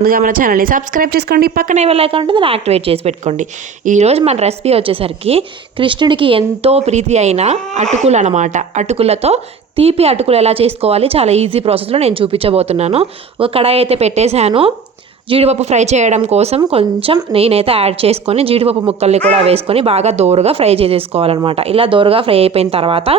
ముందుగా మన ఛానల్ని సబ్స్క్రైబ్ చేసుకోండి, పక్కనే బెల్ ఐకాన్ ఉంటుంది దాన్ని యాక్టివేట్ చేసి పెట్టుకోండి. ఈరోజు మన రెసిపీ వచ్చేసరికి కృష్ణుడికి ఎంతో ప్రీతి అయిన అటుకులు అనమాట. అటుకులతో తీపి అటుకులు ఎలా చేసుకోవాలి చాలా ఈజీ ప్రాసెస్లో నేను చూపించబోతున్నాను. ఒక కడాయి అయితే పెట్టేశాను. జీడిపప్పు ఫ్రై చేయడం కోసం కొంచెం నెయ్యినైతే యాడ్ చేసుకొని జీడిపప్పు ముక్కల్ని కూడా వేసుకొని బాగా దోరగా ఫ్రై చేసేసుకోవాలన్నమాట. ఇలా దోరగా ఫ్రై అయిపోయిన తర్వాత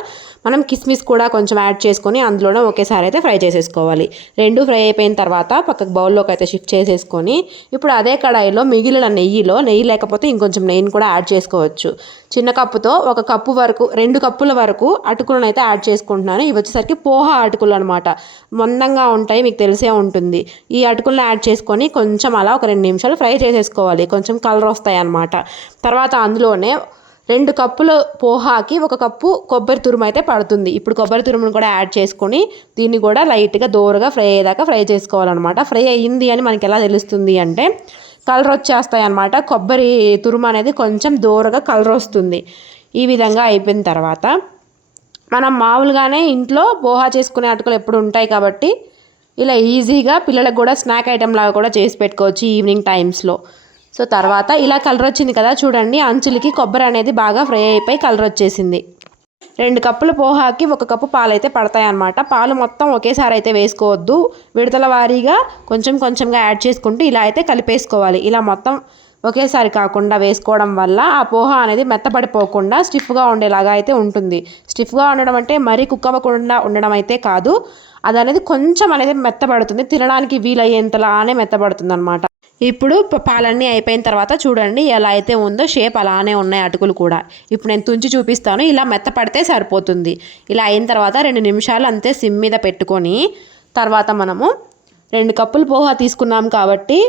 మనం కిస్మిస్ కూడా కొంచెం యాడ్ చేసుకొని అందులోనే ఒకేసారి అయితే ఫ్రై చేసేసుకోవాలి. రెండు ఫ్రై అయిపోయిన తర్వాత పక్కకు బౌల్లోకి అయితే షిఫ్ట్ చేసేసుకొని ఇప్పుడు అదే కడాయిలో మిగిలిన నెయ్యి లేకపోతే ఇంకొంచెం నెయ్యిని కూడా యాడ్ చేసుకోవచ్చు. చిన్న కప్పుతో ఒక కప్పు వరకు 2 కప్పుల వరకు అటుకులను అయితే యాడ్ చేసుకుంటున్నాను. ఇవి వచ్చేసరికి పోహా అటుకులు అనమాట. మందంగా ఉంటాయి, మీకు తెలిసే ఉంటుంది. ఈ అటుకులను యాడ్ చేసుకొని కొంచెం అలా ఒక 2 నిమిషాలు ఫ్రై చేసేసుకోవాలి. కొంచెం కలర్ వస్తాయి అన్నమాట. తర్వాత అందులోనే 2 కప్పుల పోహాకి 1 కప్పు కొబ్బరి తురుము అయితే పడుతుంది. ఇప్పుడు కొబ్బరి తురుమును కూడా యాడ్ చేసుకొని దీన్ని కూడా లైట్గా దోరగా ఫ్రై అయ్యేదాకా ఫ్రై చేసుకోవాలన్నమాట. ఫ్రై అయ్యింది అని మనకి ఎలా తెలుస్తుంది అంటే కలర్ వచ్చేస్తాయి అన్నమాట. కొబ్బరి తురుము అనేది కొంచెం దోరగా కలర్ వస్తుంది. ఈ విధంగా అయిపోయిన తర్వాత మనం మామూలుగానే ఇంట్లో పోహా చేసుకునే అటుకులు ఎప్పుడు ఉంటాయి కాబట్టి ఇలా ఈజీగా పిల్లలకు కూడా స్నాక్ ఐటెం లాగా కూడా చేసి పెట్టుకోవచ్చు ఈవినింగ్ టైమ్స్లో. సో తర్వాత ఇలా కలర్ వచ్చింది కదా చూడండి, అంచులకి కొబ్బరి అనేది బాగా ఫ్రై అయిపోయి కలర్ వచ్చేసింది. 2 కప్పుల పోహాకి 1 కప్పు పాలు అయితే పడతాయి అన్నమాట. పాలు మొత్తం ఒకేసారి అయితే వేసుకోవద్దు, విడతల వారీగా కొంచెం కొంచెంగా యాడ్ చేసుకుంటూ ఇలా అయితే కలిపేసుకోవాలి. ఇలా మొత్తం ఒకేసారి కాకుండా వేసుకోవడం వల్ల ఆ పోహా అనేది మెత్తపడిపోకుండా స్టిఫ్గా ఉండేలాగా అయితే ఉంటుంది. స్టిఫ్గా ఉండడం అంటే మరీ కుక్ అవ్వకుండా ఉండడం అయితే కాదు, అది అనేది కొంచెం అనేది మెత్తపడుతుంది, తినడానికి వీలయ్యేంతలానే మెత్తపడుతుంది అనమాట. ఇప్పుడు పాలన్నీ అయిపోయిన తర్వాత చూడండి ఎలా అయితే ఉందో, షేప్ అలానే ఉన్నాయి అటుకులు కూడా. ఇప్పుడు నేను తుంచి చూపిస్తాను, ఇలా మెత్తపడితే సరిపోతుంది. ఇలా అయిన తర్వాత 2 నిమిషాలు అంతే సిమ్ మీద పెట్టుకొని తర్వాత మనము 2 కప్పులు పోహా తీసుకున్నాం కాబట్టి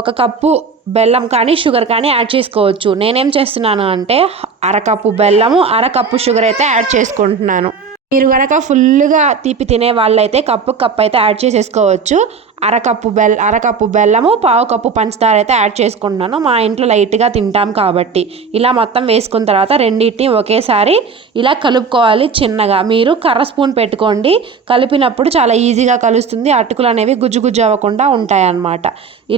1 కప్పు బెల్లం కానీ షుగర్ కానీ యాడ్ చేసుకోవచ్చు. నేనేం చేస్తున్నాను అంటే 1/2 కప్పు బెల్లము 1/2 కప్పు షుగర్ అయితే యాడ్ చేసుకుంటున్నాను. మీరు కనుక ఫుల్గా తీపి తినే వాళ్ళైతే కప్పు అయితే యాడ్ చేసేసుకోవచ్చు. 1/2 కప్పు బెల్లము 1/4 కప్పు పంచదార అయితే యాడ్ చేసుకుంటున్నాను. మా ఇంట్లో లైట్గా తింటాం కాబట్టి. ఇలా మొత్తం వేసుకున్న తర్వాత రెండింటిని ఒకేసారి ఇలా కలుపుకోవాలి చిన్నగా. మీరు కర్ర స్పూన్ పెట్టుకోండి, కలిపినప్పుడు చాలా ఈజీగా కలుస్తుంది. అటుకులు అనేవి గుజ్జు గుజ్జు అవ్వకుండా ఉంటాయన్నమాట.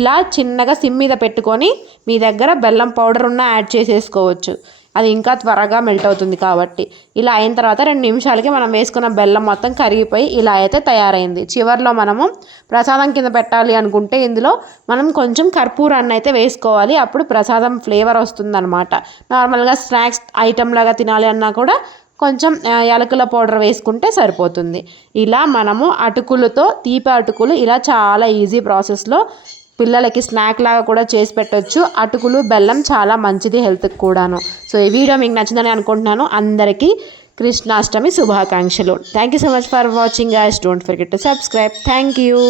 ఇలా చిన్నగా సిమ్ మీద పెట్టుకొని మీ దగ్గర బెల్లం పౌడర్ ఉన్న యాడ్ చేసేసుకోవచ్చు, అది ఇంకా త్వరగా మెల్ట్ అవుతుంది కాబట్టి. ఇలా అయిన తర్వాత 2 నిమిషాలకి మనం వేసుకున్న బెల్లం మొత్తం కరిగిపోయి ఇలా అయితే తయారైంది. చివరిలో మనము ప్రసాదం కింద పెట్టాలి అనుకుంటే ఇందులో మనం కొంచెం కర్పూరాన్ని అయితే వేసుకోవాలి, అప్పుడు ప్రసాదం ఫ్లేవర్ వస్తుందన్నమాట. నార్మల్గా స్నాక్స్ ఐటెం లాగా తినాలి అన్నా కూడా కొంచెం యాలకుల పౌడర్ వేసుకుంటే సరిపోతుంది. ఇలా మనము అటుకులతో తీపి అటుకులు ఇలా చాలా ఈజీ ప్రాసెస్లో పిల్లలకి స్నాక్ లాగా కూడా చేసి పెట్టవచ్చు. అటుకులు బెల్లం చాలా మంచిది హెల్త్కి కూడాను. సో ఈ వీడియో మీకు నచ్చిందని అనుకుంటున్నాను. అందరికీ కృష్ణాష్టమి శుభాకాంక్షలు. Thank you so much for watching guys. Don't forget to subscribe. Thank you.